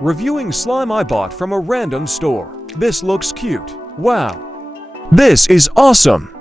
Reviewing slime I bought from a random store. This looks cute. Wow. This is awesome.